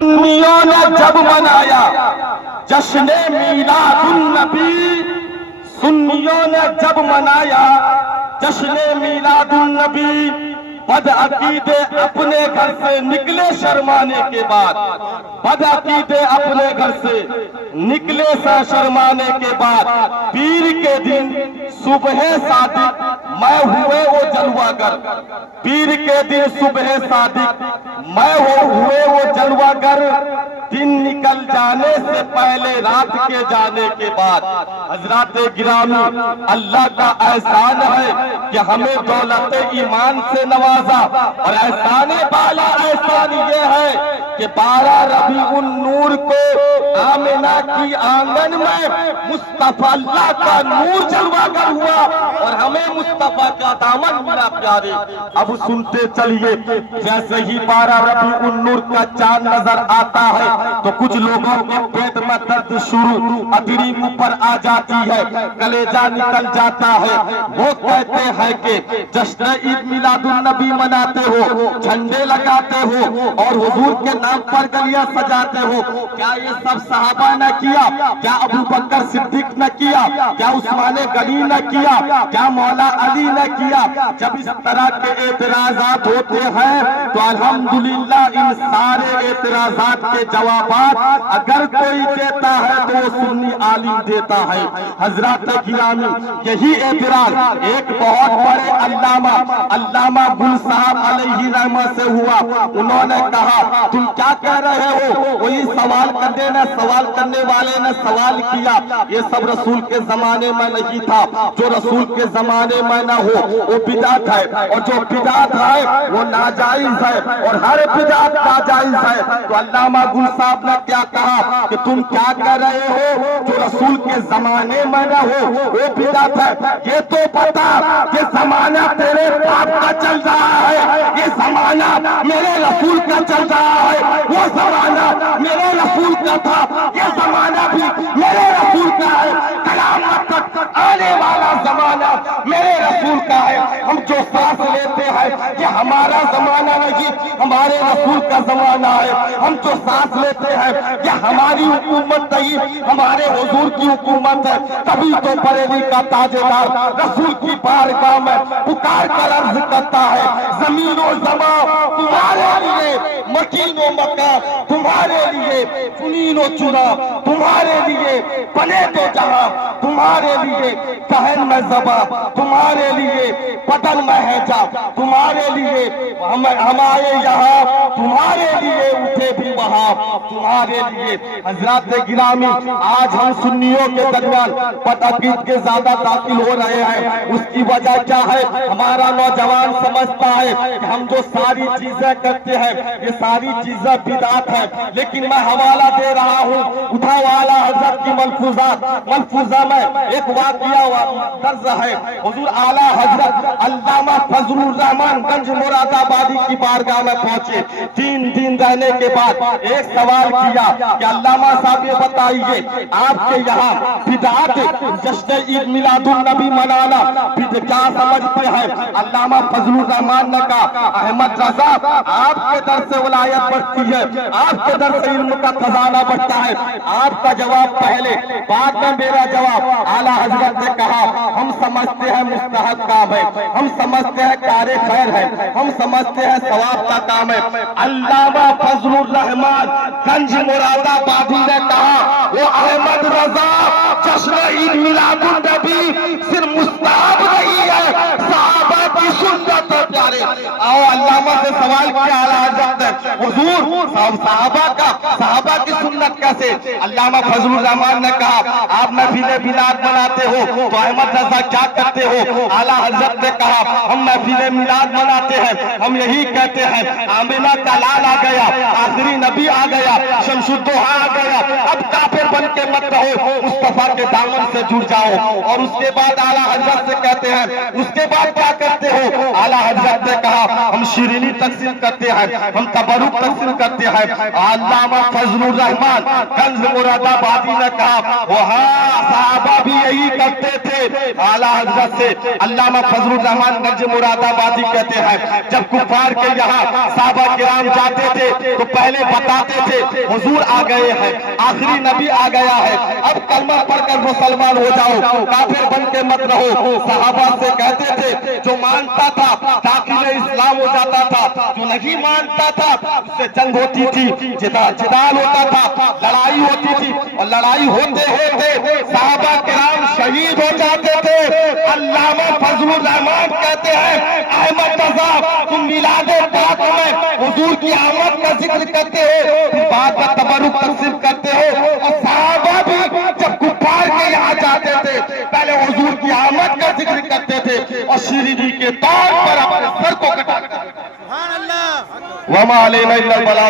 سنیوں نے جب منایا جشن میلاد النبی، سنیوں نے جب منایا جشن میلاد النبی، بدعقیدے اپنے گھر سے نکلے شرمانے کے بعد، بدعقیدے اپنے گھر سے نکلے شرمانے کے بعد، پیر کے دن صبح صادق میں ہوئے وہ جلوہ گر، پیر کے دن صبح صادق میں ہوئے وہ جلوہ گر، دن نکل جانے سے پہلے رات کے جانے کے بعد۔ حضرات گرامی، اللہ کا احسان ہے کہ ہمیں دولت ایمان سے نوازا، اور احسان بالا احسان یہ ہے کہ 12 ربیع النور کو آمنہ کی آنگن میں مصطفیٰ اللہ کا نور جلوہ گر ہوا، اور ہمیں مصطفیٰ کا دامن ملا پیارے۔ اب سنتے چلیے، جیسے ہی 12 ربیع النور کا چاند نظر آتا ہے تو کچھ لوگوں کے پیٹ میں درد شروع، ادری منہ پر آ جاتی ہے، کلیجہ نکل جاتا ہے۔ وہ کہتے ہیں کہ جشن عید میلاد النبی مناتے ہو، جھنڈے لگاتے ہو اور حضور کے نام پر گلیاں سجاتے ہو، کیا یہ سب صحابہ نے کیا؟ کیا ابو بکر صدیق نے کیا؟ کیا عثمان غنی نے کیا؟ کیا مولا علی نے کیا؟ جب اس طرح کے اعتراضات ہوتے ہیں تو الحمدللہ ان سارے اعتراضات کے جوابات اگر کوئی دیتا ہے تو وہ سنی عالم دیتا ہے۔ حضرات گرامی، یہی اعتراض ایک بہت بڑے علامہ گل صاحب علیہ رحمہ سے ہوا۔ انہوں نے کہا تم کیا کہہ رہے ہو؟ وہی سوال کرنے والے نے سوال کیا، یہ سب رسول کے زمانے میں نہیں تھا، جو رسول کے زمانے میں نہ ہو وہ بدعت ہے، اور جو بدعت ہے وہ ناجائز ہے، اور ہر بدعت ناجائز ہے۔ تو علامہ گل صاحب نے کیا کہا کہ تم کیا کہہ رہے ہو؟ جو رسول کے زمانے میں نہ ہو وہ بدعت ہے۔ یہ تو پتا کہ زمانہ تیرے باپ کا چل رہا ہے، یہ زمانہ میرے رسول کا چل رہا ہے، وہ زمانہ میرے رسول کا تھا، یہ زمانہ بھی میرے رسول کا ہے، قیامت تک آنے والا زمانہ میرے رسول کا ہے۔ ہم جو سانس لیتے ہیں یہ ہمارا زمانہ نہیں، ہمارے رسول کا زمانہ ہے۔ ہم جو سانس لیتے ہیں یہ ہماری حکومت نہیں، ہمارے حضور کی حکومت ہے۔ تبھی تو بریلی کا تاجدار رسول کی بارگاہ میں پکار کر عرض کرتا ہے، زمین و زمان تمہارے لیے، مکین و مکان تمہارے لیے، چنین و چنا تمہارے لیے، بنے تو جہاں تمہارے لیے، دہن میں زباں تمہارے لیے، بدن میں ہے جا تمہارے لیے، ہمارے یہاں تمہارے لیے، اٹھے بھی وہاں تمہارے لیے۔ حضرات گرامی، آج ہم سنیوں کے درمیان بدعقید کے زیادہ داخل ہو رہے ہیں، اس کی وجہ کیا ہے؟ ہمارا نوجوان سمجھتا ہے کہ ہم جو ساری چیزیں کرتے ہیں یہ ساری چیزیں بدعت ہیں، لیکن میں حوالہ دے رہا ہوں اٹھاؤ اعلیٰ حضرت کی ملفوظہ میں ایک واقعہ درج ہے۔ حضور اعلیٰ حضرت علامہ فضل الرحمان گنج مراد آبادی کی بارگاہ میں پہنچے، 3 دن رہنے کے بعد ایک سوال کیا کہ علامہ صاحب یہ بتائیے آپ کے یہاں بدعت جشن عید میلاد النبی منانا کیا سمجھتے ہیں؟ علامہ فضل الرحمان نے کہا احمد رضا آپ کے در سے ولایت بڑھتی ہے، آپ کے در سے علم کا خزانہ بڑھتا ہے، آپ کا جواب پہلے بعد میں میرا جواب۔ اعلیٰ حضرت نے کہا ہم سمجھتے ہیں مستحب کام ہے، ہم سمجھتے ہیں کار خیر ہے، ہم سمجھتے ہیں ثواب کا کام ہے۔ علامہ فضل الرحمان گنج مراد آبادی نے کہا وہ احمد رضا جشن عید میلاد النبی صرف مستحب نہیں ہے، صحابہ کی سنت ہے پیارے۔ آؤ علامہ سے سوال کیا اعلیٰ حضرت نے، حضور صحابہ کی سنت کیسے؟ علامہ فضل الرحمان نے کہا آپ محفل میلاد مناتے ہو تو احمد رضا کیا کرتے ہو؟ اعلیٰ حضرت نے کہا ہم محفل میلاد مناتے ہیں، ہم یہی کہتے ہیں آمنہ کا لال آ گیا، آخری نبی آ گیا، شمس الضحیٰ آ گیا، اب کافر بن کے مت رہو، مصطفیٰ کے دامن سے جڑ جاؤ۔ اور اس کے بعد اعلیٰ حضرت سے کہتے ہیں اس کے بعد کیا کرتے ہو؟ اعلیٰ حضرت نے کہا ہم شیرینی تقسیم کرتے ہیں، ہم تبرک تقسیم کرتے ہیں۔ علامہ فضل الرحمان کنز مراد آبادی نے کہا وہاں صحابہ بھی یہی کرتے تھے۔ اعلیٰ حضرت سے علامہ فضل الرحمان گنج مراد آبادی کہتے ہیں جب کفار کے یہاں صحابہ کرام جاتے تھے تو پہلے بتاتے تھے حضور آ گئے ہیں، آخری نبی آ گیا ہے، اب کلمہ پڑھ کر مسلمان ہو جاؤ، کافر بن کے مت رہو۔ صحابہ سے کہتے تھے جو مانتا تھا داخل اسلام ہو جاتا تھا، جو نہیں مانتا تھا اس سے جنگ ہوتی تھی، جدال ہوتا تھا، لڑائی ہوتی تھی، اور لڑائی ہوتے ہوتے صحابہ کرام شہید ہو جاتے تھے۔ علامہ فضل الرحمان کہتے ہیں احمد رضا تم میلاد پاک میں حضور کی آمد کا ذکر کرتے ہو، پھر بعد میں تبرک تقسیم کرتے ہو، اور صحابہ بھی جب کفار کے یہاں جاتے تھے پہلے حضور کی آمد کا ذکر کرتے تھے اور شیرینی کے طور پر اپنے سر کو کٹاتے تھے۔ وما علینا الا البلاغ۔